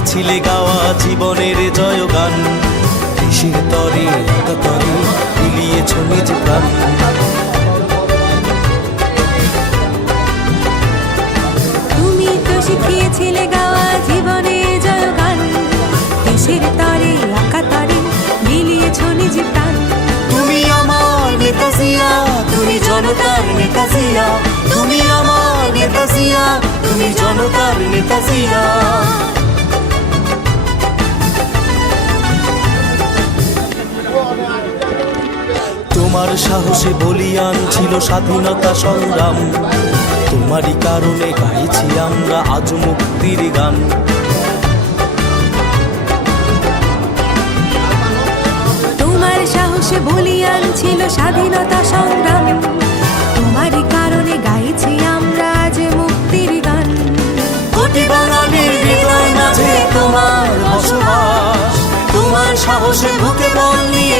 শিখিয়েছিলে গাওয়া জীবনের জয়গান। দেশের তরে তরে মিলিয়েছ নিজ প্রাণ। তুমি তো শিখিয়েছিলে গাওয়া জীবনে জয়গান। দেশের তরে তরে মিলিয়েছ নিজ প্রাণ। তুমি আমার নেতা জিয়া তুমি জনতার নেতা জিয়া তুমি আমার নেতা জিয়া তুমি জনতার নেতা তোমার সাহসে বলিয়ান ছিল স্বাধীনতা সংগ্রাম। তোমারই কারণে গাইছি আমরা আজ মুক্তির গান। তোমার সাহসে বলিয়ান ছিল স্বাধীনতা সংগ্রাম। তোমারই কারণে গাইছি আমরা আজ মুক্তির গান। কোটি বাঙালির হৃদয় মাঝে তোমার বসবাস। তোমার সাহসে বুকে বল নিয়ে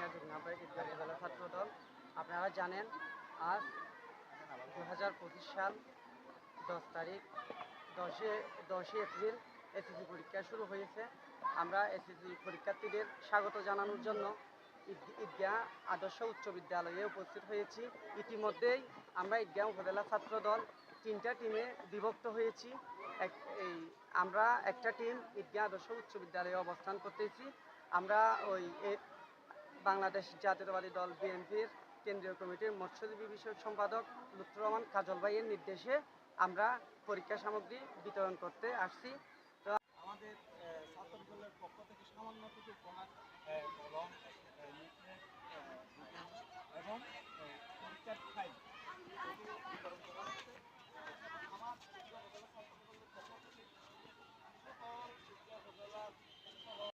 সিনিয়র যুগ্ম আহ্বায়ক জেলা ছাত্র দল আপনারা জানেন আজ দু হাজার পঁচিশ সাল, দশ তারিখ, দশে, দশই এপ্রিল এসএসসি পরীক্ষা শুরু হয়েছে। আমরা এসএসসি পরীক্ষার্থীদের স্বাগত জানানোর জন্য ঈদ- ঈদগাহ আদর্শ উচ্চ বিদ্যালয়ে উপস্থিত হয়েছি। ইতিমধ্যেই আমরা ঈদগাহ উপজেলা ছাত্র দল তিনটা টিমে বিভক্ত হয়েছি। এক এই আমরা একটা টিম ঈদগাহ আদর্শ উচ্চ বিদ্যালয়ে অবস্থান করতেছি। আমরা ওই বাংলাদেশ জাতীয়তাবাদী দল বিএনপির কেন্দ্রীয় কমিটির মৎস্যজীবী বিষয়ক সম্পাদক লুৎফুর রহমান কাজল ভাইয়ের নির্দেশে আমরা পরীক্ষা সামগ্রী বিতরণ করতে আসছি। তো আমাদের পক্ষ থেকে সামান্য কিছু